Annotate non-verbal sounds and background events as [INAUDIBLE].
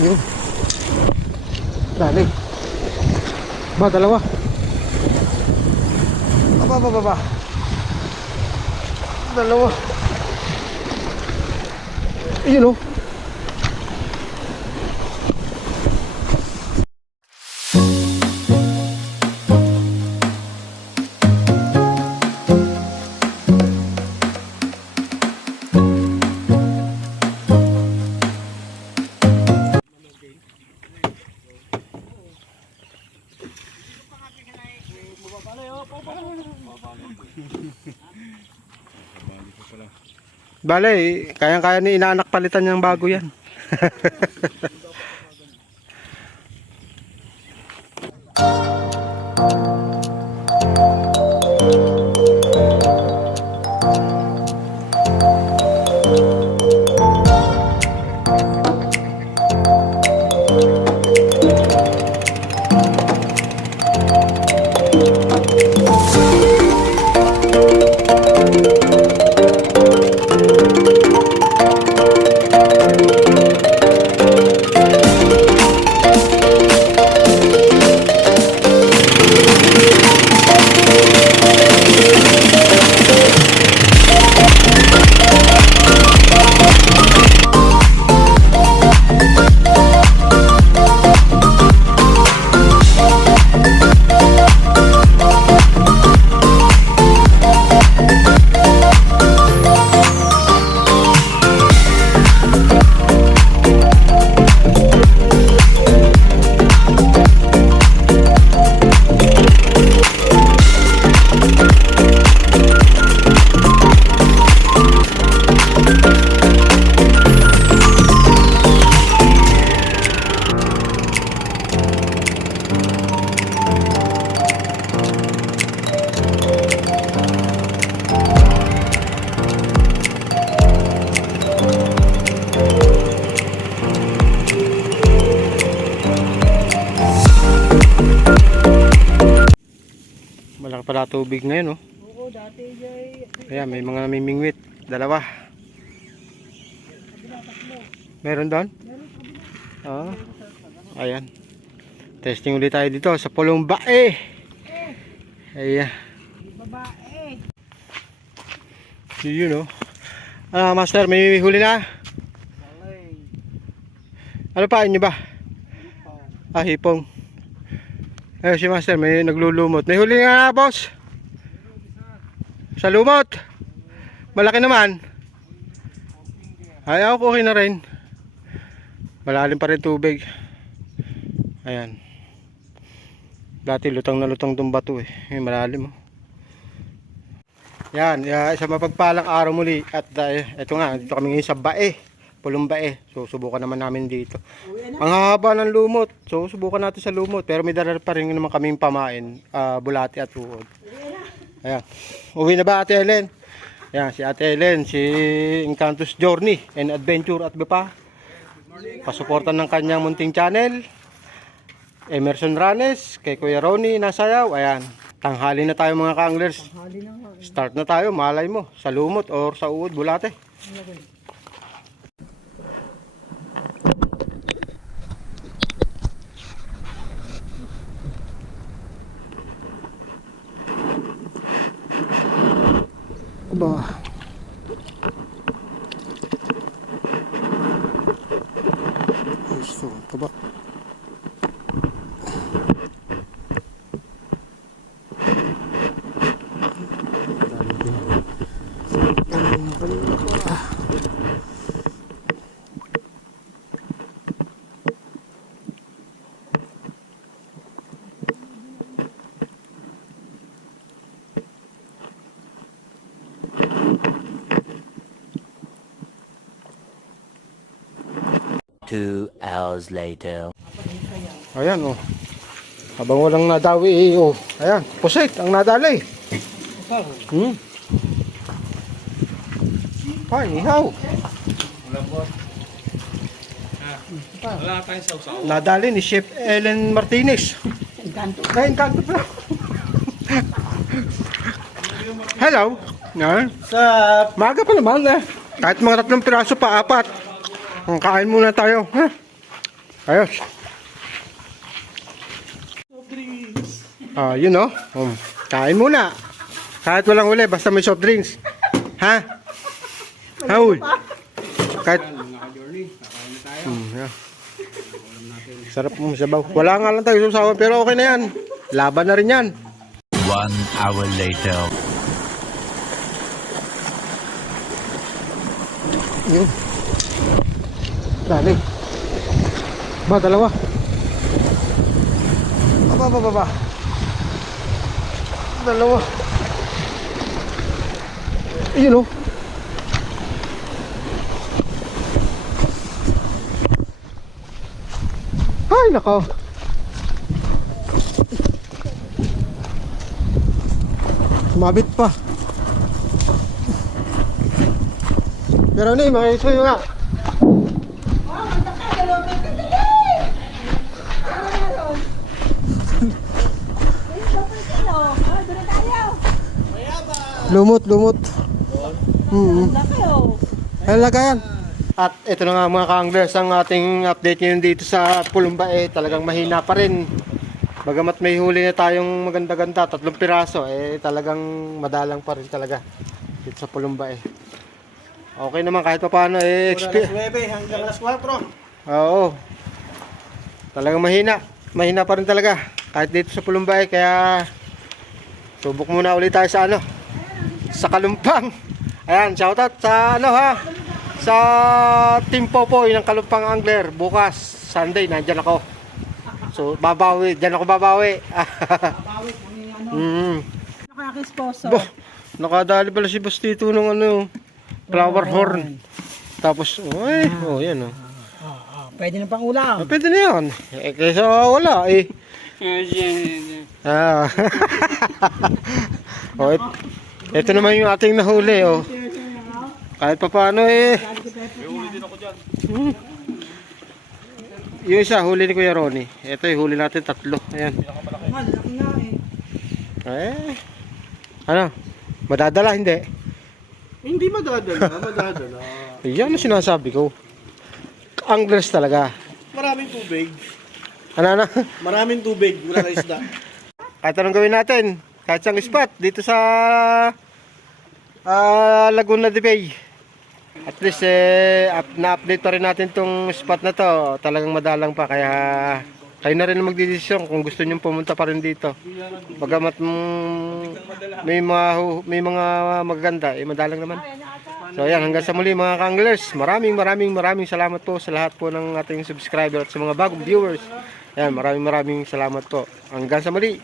Yun. Dali. Ba, dalawa. Aba, ba, ba, ba. Dalawa. Ayun oh. Bale, kayang-kaya ni inaanak palitan niyang bago yan. [LAUGHS] Malaki pala tubig ngayon, oh. Oo, dati jay. Ayan, may mga namimingwit. Dalawa. Meron doon? Oo. Ayan. Testing ulit tayo dito sa pulong bae. Ayan. Babae. Yun, oh. Ah, master, may huli na. Ano pa inyo ba? Ah, hipong. Ayun si master, may naglulumot. May huli nga, boss. Sa lumot. Malaki naman. Ay, ako okay na rin. Malalim pa rin tubig. Ayan. Dati lutang na lutang tong bato eh. Ngayon malalim oh. Yan, ya, sa mapagpalang araw muli at uh, ito nga, dito kami ngayon sa Bae, Pulong Bae. So subukan naman namin dito. Ang haba ng lumot. So subukan natin sa lumot, pero may dala pa rin naman kaming pamain, ah, bulati at uod. Ayan. Uwi na ba Ate Helen? Ayan, si Ate Helen, si Encantus Journey and Adventure at Bipa. Pasuportan ng kanyang munting channel. Emerson Ranes, kay Kuya Ronnie Nasayaw. Ayan. Tanghali na tayo mga ka-anglers. Nga. Start na tayo, malay mo, sa lumot or sa uod, bulate. 吧 Two hours later. Ayan oh. Habang walang nadawi eh, oh. Ayan, pusit ang nadali. Hmm. Ay, ihaw. Wala tayong sausaw. Nadali ni Chef Ellen Martinez. Encanto. Ay, kanto pala. Hello. Na? Sa Maga pa naman eh. Kahit mga tatlong piraso pa, apat. Ang kain muna tayo. Ha? Ayos. Ah, yun oh. Um, kain muna. Kahit walang uli, basta may soft drinks. Ha? Ha, uy? Kahit... Hmm, yeah. Sarap mo sabaw. Wala nga lang tayo susawan pero okay na yan. Laban na rin yan. One hour later. Yun. Dali. Ba, dalawa. Aba, ba, ba, ba. Dalawa. Ayun oh. Ay, nako. Sumabit pa. Pero ni, mga ito nga. Lumot, lumot. Mm Ay, lagayan. At ito na nga mga ka-anglers ang ating update ngayon dito sa Pulumbae. Talagang mahina pa rin. Bagamat may huli na tayong maganda-ganda, tatlong piraso, eh talagang madalang pa rin talaga dito sa Pulumbae. Okay naman kahit pa paano eh expe- 9 hanggang alas 4. Oo. Talagang mahina. Mahina pa rin talaga. Kahit dito sa Pulumbay. Kaya subok muna ulit tayo sa ano. Sa Kalumpang. Ayan, shoutout sa ano ha. Sa Team Popoy ng Kalumpang Angler. Bukas, Sunday, nandyan ako. So, babawi. Diyan ako babawi. Bawit [LAUGHS] ang ano. mm. Nakakisposo. Bo, nakadali pala si Boss Tito ng ano, flower horn. Tapos, ay, oh, yan oh. Pwede na pang Ah, ulam. pwede na yan. Eh, kaysa wala eh. [LAUGHS] Ah. [LAUGHS] oh, et, ito naman yung ating nahuli oh. Kahit pa paano eh. Hmm. Yung isa, huli ni Kuya Ronnie. Ito yung huli natin tatlo. Ayan. Malaki eh. Eh. Ano? Madadala, hindi. Hindi madadala, madadala. Yan ang sinasabi ko. Anglers talaga. Maraming tubig. Ano na? Maraming tubig, wala na isda. Kahit anong gawin natin, kahit siyang spot dito sa ah, Laguna de Bay. At least eh, up, na-update pa rin natin tong spot na to. Talagang madalang pa kaya kayo na rin ang magdidesisyon kung gusto niyo pumunta pa rin dito. Bagamat mm, may mga may mga magaganda, eh madalang naman. So ayan, hanggang sa muli mga kanglers. Maraming maraming maraming salamat po sa lahat po ng ating subscriber at sa mga bagong viewers. Ayan, maraming maraming salamat po. Hanggang sa muli.